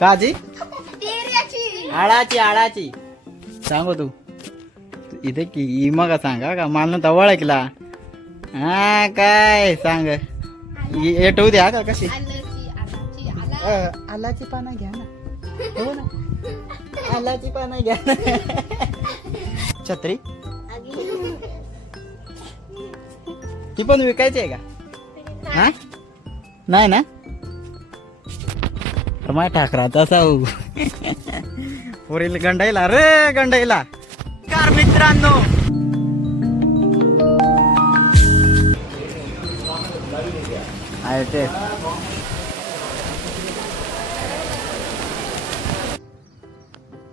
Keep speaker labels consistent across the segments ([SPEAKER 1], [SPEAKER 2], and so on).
[SPEAKER 1] काजी आळाची आळाची सांगू तू. इथे की मग सांगा का? मला नव्हता ओळखला हा काय? सांग. ये ठेवू द्या का कशी
[SPEAKER 2] आलाची
[SPEAKER 1] पानं घ्या ना. हो ना. आलाची पानं घ्या ना. छत्री? ती पण विकायची आहे का? हा? नाही ना? माय ठाकराचा साऊ हो. गंडाईला रे गंडाईला. कार मित्रांनो. आहे ते.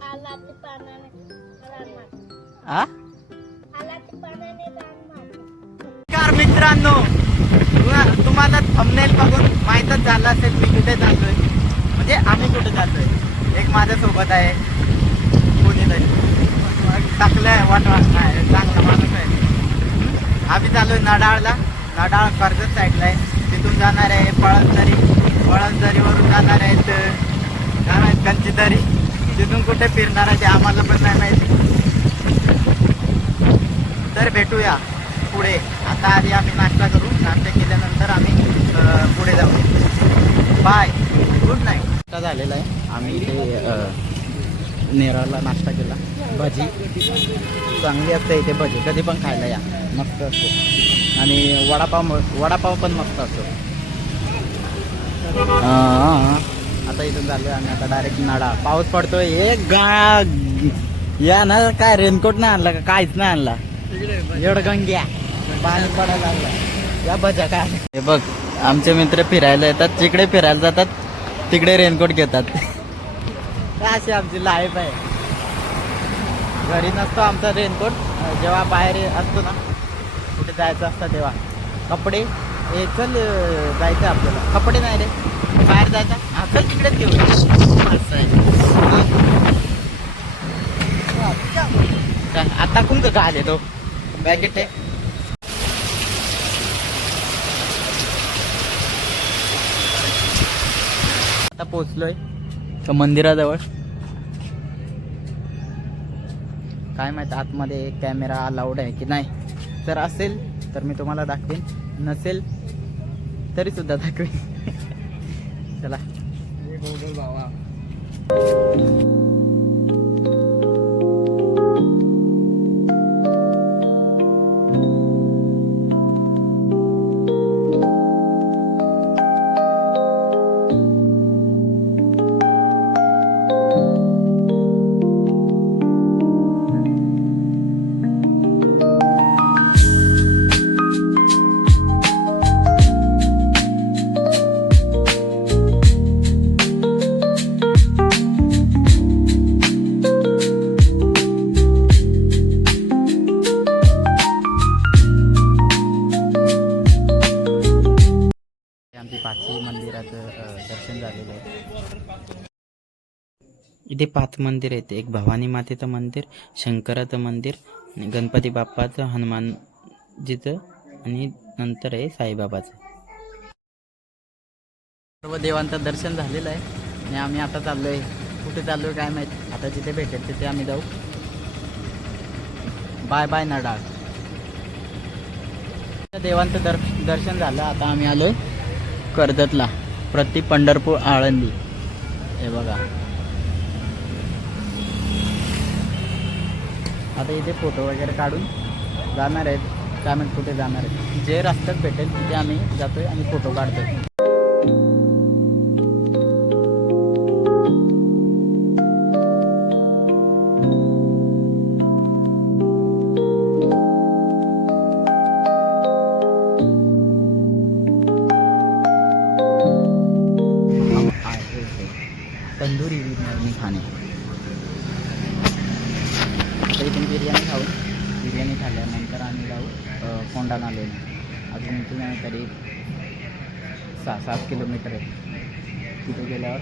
[SPEAKER 2] आलाची
[SPEAKER 1] आ?
[SPEAKER 2] आलाची
[SPEAKER 1] मित्रांनो तुम्हाला थंबनेल बघून माहीतच झालं असेल मी कुठे चाललो म्हणजे आम्ही कुठे जातोय? एक माझ्या सोबत आहे. कोणीतरी. टाकलंय वन नाही चांगला माणूस आहे. आम्ही चाललोय नडाळला. नडाळ कर्जत साईडला आहे. तिथून जाणार आहे पळसदरी पळसदरीवरून जाणार आहेत जाणार आहेत कंचीदरी तिथून कुठे फिरणार आहे ते आम्हाला पण नाही माहिती. तर भेटूया पुढे. आता आधी आम्ही नाश्ता करू. नाश्ता केल्यानंतर आम्ही पुढे जाऊ. बाय गुड नाईट नाश्ता झालेला आहे. आम्ही इथे अ, नेरळला नाश्ता केला. भजी. चांगली असते इथे भजी. कधी पण खायला या. मस्त असतो. आणि वडापाव वडापाव पण मस्त असतो. आता इथून झालं आम्ही. आता डायरेक्ट नाडा. पाऊस पडतोय. एक गा या ना. काय रेनकोट नाही आणला का? काहीच नाही आणला. एवढं गंग्या पाणी पडायला लागला. या बजा काय हे बघ आमचे मित्र फिरायला येतात. तिकडे फिरायला जातात तिकडे रेनकोट घेतात. काय अशी आमची लाईफ आहे. घरी नसतो आमचा रेनकोट. जेव्हा बाहेर असतो ना कुठे जायचं असतं तेव्हा. कपडे हे चल जायचं आपल्याला. कपडे नाही रे. बाहेर जायचं हा चल तिकडेच घेऊ काय, आता कोण का आले तो बॅकेट आहे. आता पोचलोय तर मंदिराजवळ. काय माहीत आतमध्ये कॅमेरा अलाउड आहे की नाही. जर असेल तर मी तुम्हाला दाखवेन. नसेल तरी सुद्धा दाखवेन. चला. बाबा. इथे पाच मंदिर आहेत. एक भवानी मातेचं मंदिर शंकराचं मंदिर गणपती बाप्पाचं हनुमानजीचं आणि नंतर आहे साईबाबाचं. सर्व देवांचं दर्शन झालेलं आहे आणि आम्ही आता चाललोय. कुठे चाललोय काय माहीत? आता जिथे भेटेल तिथे आम्ही जाऊ. Bye bye नडाळ. देवांचं दर दर्शन झालं. आता आम्ही आलोय कर्जतला प्रति पंढरपूर आळंदी. हे बघा. आता इथे फोटो वगैरे काढून जाणार आहेत. काय म्हणत कुठे जाणार आहेत. जे रस्त्यात भेटेल तिथे आम्ही जातोय आणि फोटो काढतोय. तंदुरी बिर्याणी खाणे. तर इथून बिर्याणी खाऊ. बिर्याणी खाल्ल्यानंतर आम्ही जाऊ कोंडाणा लेणी. अजून इथून तरी सहा सात किलोमीटर आहे. तिथे गेल्यावर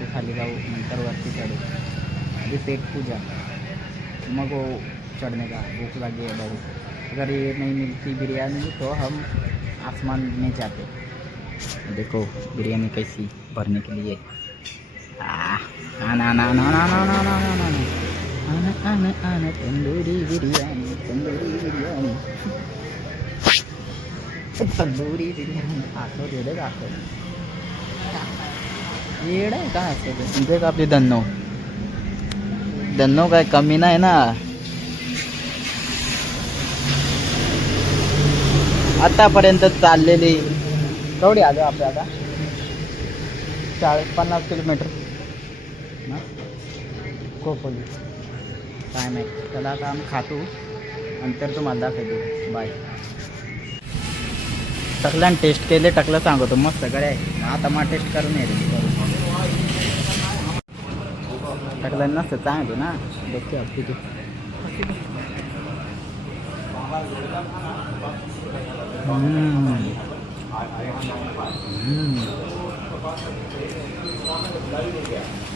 [SPEAKER 1] ते खाली जाऊ नंतर वरती चढू. आधी पेट पूजा. मग वो चढ़ने का भूख लगी है बहुत अगर ये नहीं मिलती बिरयानी तो हम आसमान में जाते. देखो बिरयानी कैसी भरने के लिए. आ, आण आण आण आण आण आण आण आण आण तंदुरी बिर्याणी तंदुरी बिर्याणी तंदुरी बिर्याणी असं येडं आहे का असं म्हणजे का आपली दन्नो दन्नो काय कमी नाही ना आतापर्यंत चाललेली केवढी आलो आपल्या आता चाळीस पन्नास किलोमीटर खोपोली काय नाही. त्याला आता आम्ही खातो नंतर तुम्हाला दाखवतो. बाय टकल्यान टेस्ट केले टकलं सांगतो. मस्त सगळे आहे आता मग टेस्ट करून येते टकल्यान नसतं चांगलं ना. बघते आपली तू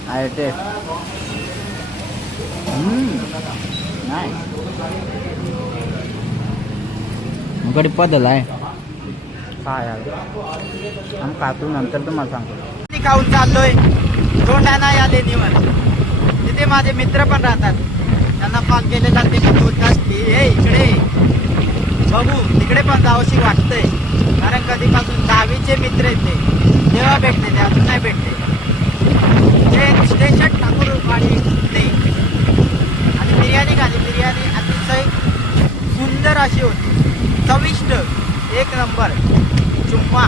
[SPEAKER 1] आहे टेस्ट. नाही कडे पदल आहे काय आम्ही खातो नंतर तुम्हाला सांगतो. खाऊन चाललोय. तोंडाना या लेणीवर तिथे माझे मित्र पण राहतात. त्यांना कॉल केलेला ते पण बोलतात की हे इकडे बघू तिकडे पण जावशी वाटतंय. कारण कधीपासून दहावीचे मित्र आहेत ते. तेव्हा भेटले ते अजून नाही भेटले. ते स्टेशन ठाकूरवाडी ते आणि बिर्याणी अतिशय सुंदर अशी होती. चविष्ट एक नंबर. चुम्मा.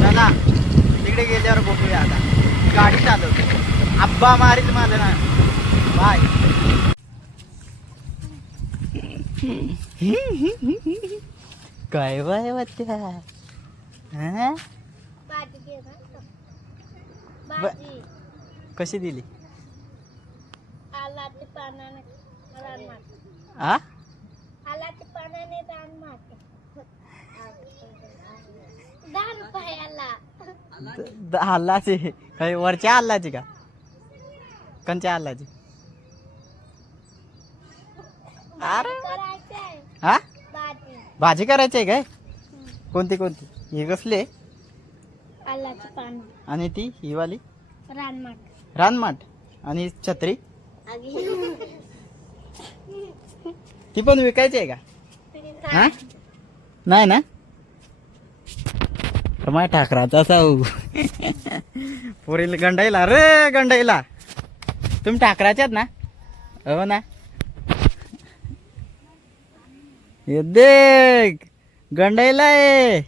[SPEAKER 1] चला तिकडे गेल्यावर बघूया आता. गाडी चालवतो. आब्बा मारील माझं ना बाय. काय बाय वाटत्या हा? कशी दिली? हा हल्लाची काही वरच्या हल्लाची का? कंच्या हल्लाची अरे हा
[SPEAKER 2] भाजी.
[SPEAKER 1] करायची आहे काय? कोणती कोणती? हे कसले? आणि ती
[SPEAKER 2] हिवाली रानमाट.
[SPEAKER 1] रानमाट. आणि छत्री? ती पण विकायची आहे का? हा? नाही ना? माझ्या ठाकराचा साऊ. पोरीला गंडाईला. रे गंडाईला. तुम्ही ठाकराच्यात ना? हो ना? देख गंडाईला आहे.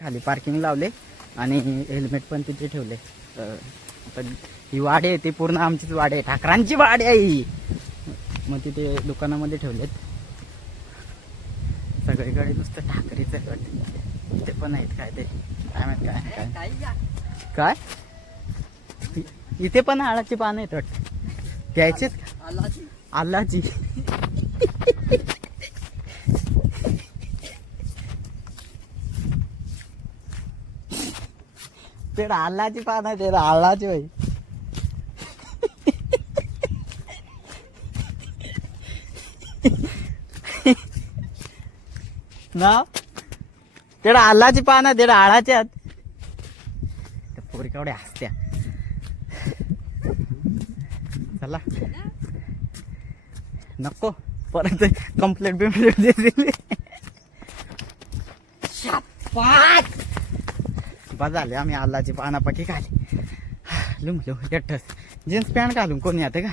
[SPEAKER 1] खाली पार्किंग लावले आणि हेल्मेट पण तिथे ठेवले. ही वाडी आहे ती पूर्ण आमचीच वाडी आहे. ठाकरांची वाडी आहे मग तिथे दुकानामध्ये ठेवलेत. सगळीकडे नुसतं ठाकरीच आहे इथे पण आहेत काय ते? काय माहीत काय काय. काय? इथे पण आळाची पानं आहेत वाटत. घ्यायचेच आलाची ते आलाची पानं आहे ते आलाची बाई ना? तेडा आलाची पानं तेडा आळाच्या त्या पोरी केवढ्या हसत्या. चला. नको. परत कंप्लेंट बिम्प्लेट देतील शापात बस झाले आम्ही आल्लाची पानापाठी खाली. लुमलो एकटच. जीन्स पॅन्ट घालून कोणी आता का?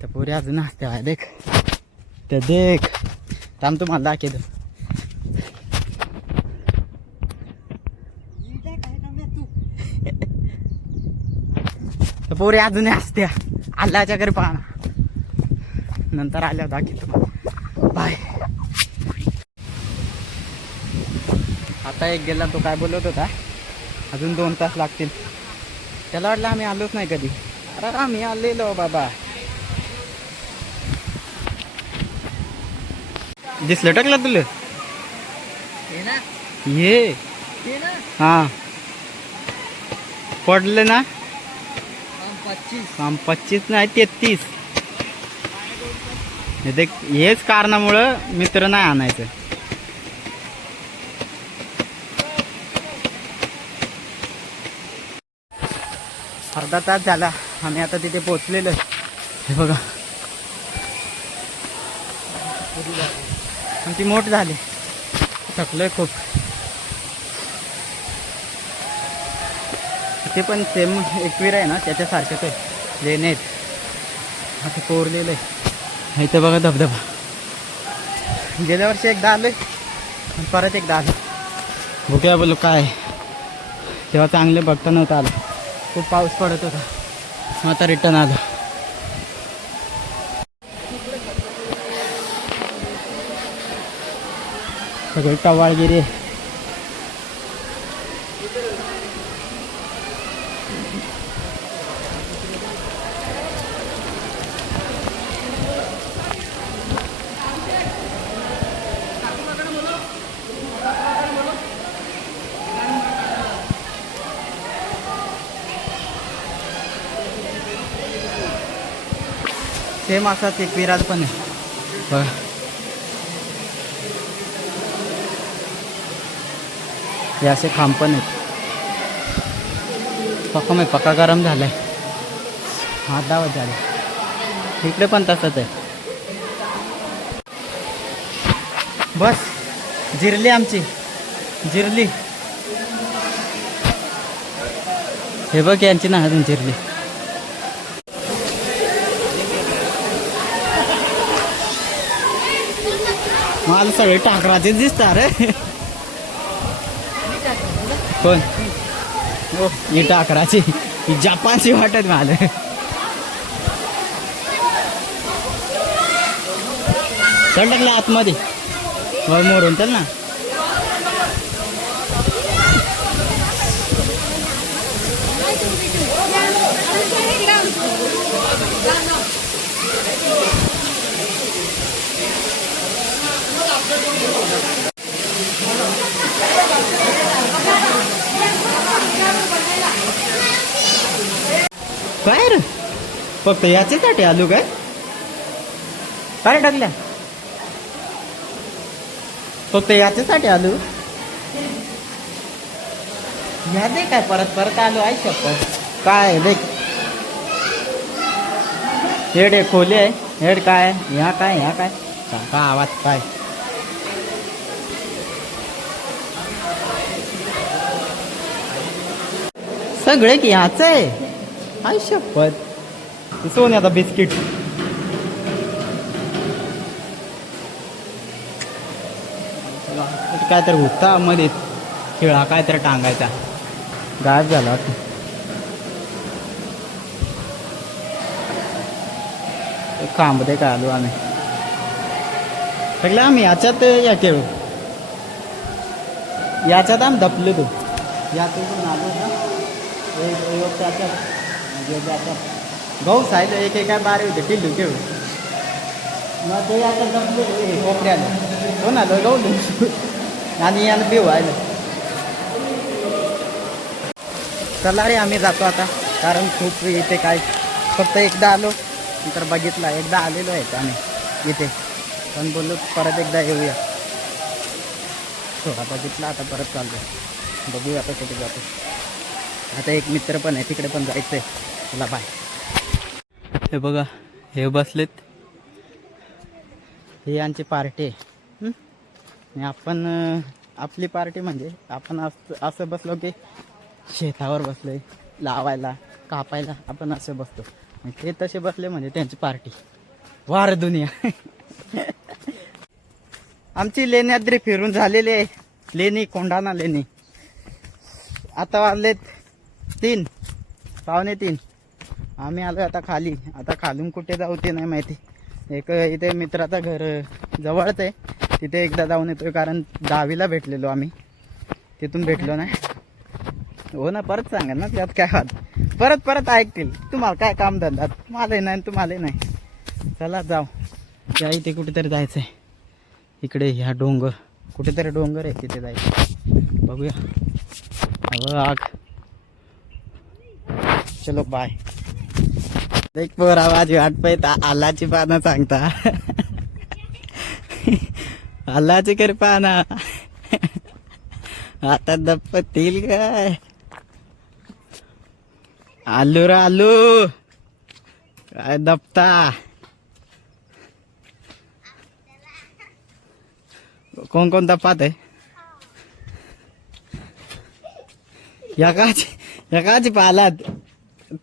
[SPEAKER 1] त्या पोरी अजून हसत्या बाय, देख. ते देख. थांब तुम्हाला दाखवतो. पोरी अजून असत्या. आल्लाच्या घरी पाहणा नंतर आल्या दाखवतो बाय. आता एक गेला तो काय बोलत होता? अजून दोन तास लागतील. त्याला वाटलं आम्ही आलोच नाही कधी. अरे आम्ही आलेलो बाबा. दिसलं टाकलं तुला? ये. हा. पडले ना? पच्चीस. नाही तेहतीस. हे हेच कारणामुळं मित्र नाही आणायचं. अर्धा तास झाला आम्ही आता तिथे पोचलेलो हे बघा. आमची मोठ झाली. थकलोय खूप. ते पण सेम एकवीर आहे ना त्याच्यासारखंच आहे. लेणे आहेत. असं कोरलेलं आहे. इथं बघा धबधबा. गेल्या वर्षी एकदा आलोय आणि परत एकदा आलो बघूया बोलू काय तेव्हा चांगले बघता नव्हतं आलं. खूप पाऊस पडत होता. मग आता रिटर्न आलो. सगळी टवाळगिरी आहे. सेम असाच एक विराज पण आहे. बघा हे असे खांब पण आहेत. पक्का मी पक्का गरम झालाय. हात दावत झाले. इकडे पण तसंच आहे. बस जिरली आमची. जिरली. हे बघ यांची ना अजून जिरली. मला सगळे टाकराचे दिसतात रे. कोण? हो ही टाकराची ही जपानची वाटत मला. चल आतमध्ये. हो मोडून चल ना. काय रे फक्त याच्यासाठी आलू काय? काय टाकल्या. फक्त याच्यासाठी आलू. या दे काय परत परत आलो आहे शपथ. काय देख. हेड हे खोली आहे. हेड काय ह्या काय ह्या काय? का आवाज काय? सगळे की ह्याच आहे आय शपथ. ते आता बिस्किट. काय तर होता मध्ये. खेळा काय तर टांगायचा. गायब झाला आता. खांब दे काय आलो आम्ही. सगळं आम्ही याच्यात या खेळू. याच्यात आम्ही धपलो तो. यातून आलो ना. एक एक त्याच्यात म्हणजे त्याच्यात गहू साईड एक एका बारे होते टिल्लू खेळू मग ते आता जमलो हे कोपऱ्याला हो ना गहू लिहू आणि यानं बिव आलं चला रे आम्ही जातो आता कारण खूप इथे काय फक्त एकदा आलो नंतर बघितला एकदा आलेलो आहे आम्ही इथे पण बोललो परत एकदा येऊया थोडा बघितला आता परत चाललो बघूया आता कुठे जातो आता एक मित्र पण आहे तिकडे पण जायचं आहे चला बाय हे बघा हे बसलेत. हे यांची पार्टी आहे. आणि आपण आपली पार्टी म्हणजे आपण असं असं बसलो की शेतावर बसलोय लावायला कापायला आपण असं बसतो. ते तसे बसले म्हणजे त्यांची पार्टी. वार दुनिया. आमची लेण्याद्री फिरून झालेली आहे. लेणी कोंढाणा लेणी. आता वाजलेत तीन. पावणे तीन. आम्ही आलो आता खाली. आता खालून कुठे जाऊ ते नाही माहिती. एक इथे मित्राचं घर जवळच आहे. तिथे एकदा जाऊन येतोय कारण दहावीला भेटलेलो आम्ही. तिथून भेटलो नाही. हो ना परत सांगा ना त्यात काय वाद परत परत ऐकतील. तुम्हाला काय काम धंदा? तुम्हाला नाही तुम्हाला नाही. चला जाऊ. त्या इथे कुठेतरी जायचं आहे इकडे ह्या डोंगर. कुठेतरी डोंगर आहे तिथे जायचं. बघूया. अगं आग. चलो बाय एक पोर आवाज वाट पाहित. आलाची पानं सांगता. आलाची कर पाना. आता दप्पतील काय? आलू रा आलू काय दपता? कोण कोण दपात आहे? एकाच एकाच पालात.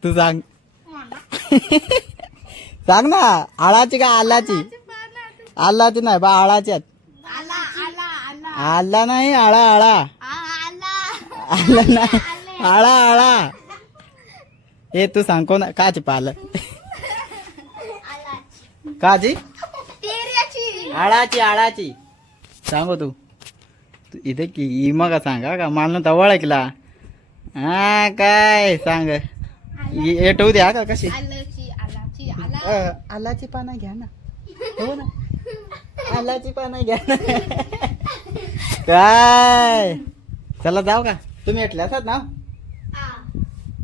[SPEAKER 1] तू सांग. सांग ना आळाची का आलाची? आलाची नाही बा आळाची आला नाही आळा आळा आला नाही आळा आळा हे तू सांग कोण काची पाल काची? आळाची आळाची सांगू तू. इथे की मग सांगा का? मला तवळ ओळखला. हा काय? सांग. येटवू द्या का कशी? अ, आलाची पानं घ्या ना. हो ना. आलाची पानं घ्या ना. काय? चला जाऊ का? तुम्ही येटले असत ना?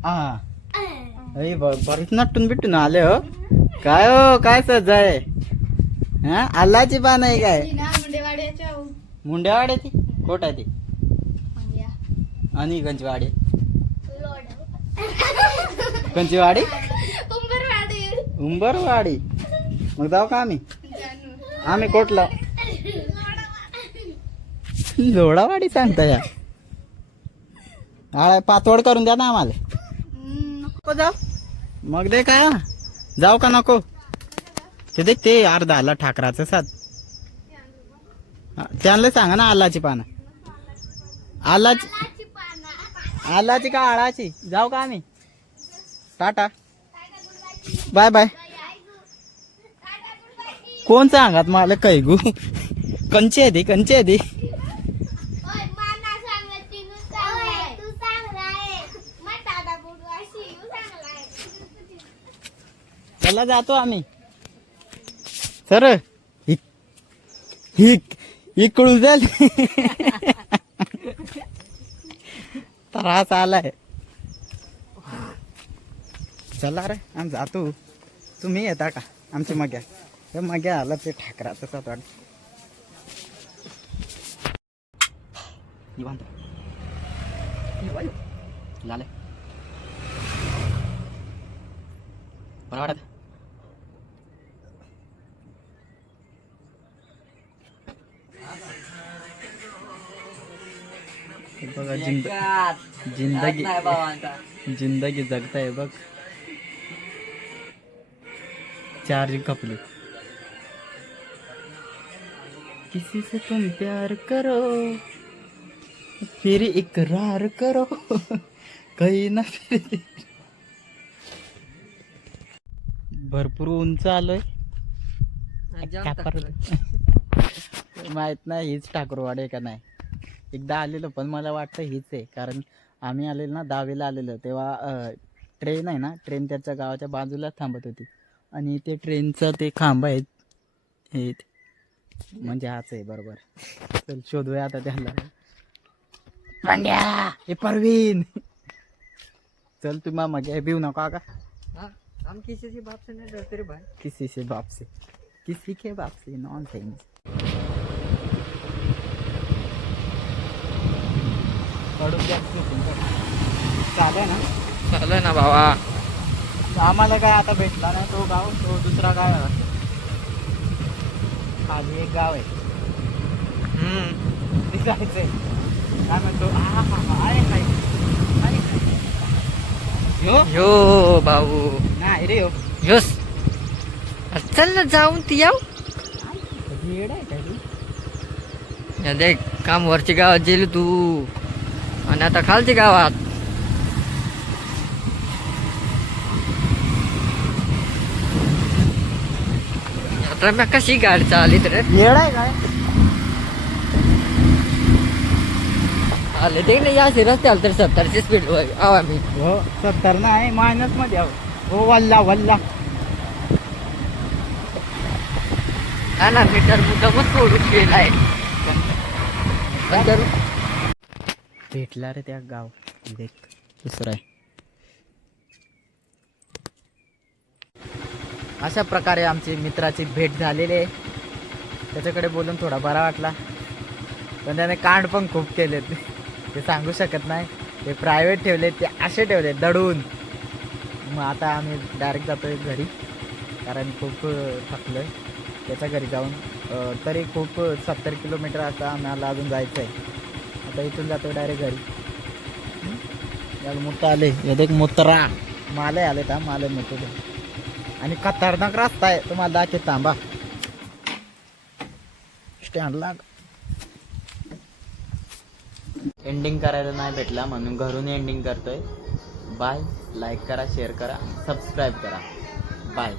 [SPEAKER 1] हा. अरे बरीच नटून बिटून आले हो. काय हो काय सज आहे? हा? आलाची पान आहे काय? मुंड्यावाड्याची कोट आहे ती? आणि गंजवाडी गंजवाडी उंबरवाडी. मग जाऊ का आम्ही? आम्ही कोटला लोडावाडी सांगता या. आळा पातवड करून द्या ना आम्हाला. नको जाऊ. मग दे काय जाऊ का नको? ते देख ते अर्धा आला ठाकराचं सात. हा, त्यांना सांगा ना आलाची पानं. आलाची आलाची का आळाची? जाऊ का आम्ही? टाटा. Bye bye. कोण सांगात मला काही गु? कंची आहे ती कंची आहे ती चला जातो आम्ही. सर इकडून जाईल. त्रास आलाय. चला रे आम्ही जातो. तुम्ही येता का? आमची मग्या. हे मग्या आला ते ठाकराचं सात वाट निवांत. लाले. बरं वाटत? बघा जिंद जिंदगी जिंदगी जगताय बघ. चार्जिंग खपली. किसी से तुम प्यार करो फिर इकरार करो काही ना फिर भरपूर उंच आलोय? माहीत नाही हीच ठाकूरवाडी आहे का नाही. एकदा आलेलो पण मला वाटतं हीच आहे. कारण आम्ही आलेलो ना दहावीला आलेलो. तेव्हा ट्रेन आहे ना ट्रेन त्याच्या गावाच्या बाजूला थांबत होती. आणि ते ट्रेनचं ते खांब आहेत. हे ते. म्हणजे हाच आहे बरोबर. चल शोधूया आता त्याला पांड्या! हे परवीन! चल तू मामा घ्या भिऊ नका का?
[SPEAKER 3] हम किसी से बाप से नहीं डरते रे भाई.
[SPEAKER 1] किसी से बाप से किसी के बाप से नॉन सेंस चालेल ना
[SPEAKER 3] चालेल ना बाबा.
[SPEAKER 1] आम्हाला काय आता भेटला नाही तो गाव तो दुसरा गाव आहे. खाली एक गाव आहे काय म्हणतो हा, हा, काय काय? ह्यो?
[SPEAKER 3] यो बाबू
[SPEAKER 1] नाही रे ह्यो.
[SPEAKER 3] योस चल ना जाऊन ती याव
[SPEAKER 1] कधी येडा आहे काय तू?
[SPEAKER 3] या देख काम वरची गावात गेली तू आणि आता खालची गावात मी कशी गाडी चालली तर?
[SPEAKER 1] आहे काय?
[SPEAKER 3] आले ते नाही या रस्त्याला तर सत्तरची स्पीड आवा मी.
[SPEAKER 1] हो सत्तर नाही मायनसमध्ये आहो. हो वल्ला वल्ला.
[SPEAKER 3] हा ना मीटर मुद्दामच सोडून पण तर
[SPEAKER 1] भेटला रे त्या गाव. देख दुसरं आहे. अशा प्रकारे आमची मित्राची भेट झालेली आहे. त्याच्याकडे बोलून थोडा बरा वाटला. पण त्याने कांड पण खूप केले ते सांगू शकत नाही. ते प्रायव्हेट ठेवले ते असे ठेवले दडून. मग आता आम्ही डायरेक्ट जातोय घरी. कारण खूप थकलो आहे त्याच्या घरी जाऊन तरी खूप सत्तर किलोमीटर आता आम्हाला अजून जायचं आहे आता इथून जातो डायरेक्ट घरी. याला मोठं आले एक देख मोतरा. माले आले का माले मोठे आणि खतरनाक रस्ता आहे. तुम्हाला दाखवत थांबा. स्टँडला एंडिंग करायला नाही भेटला म्हणून घरून एंडिंग करतोय. बाय लाईक करा शेअर करा सबस्क्राईब करा. बाय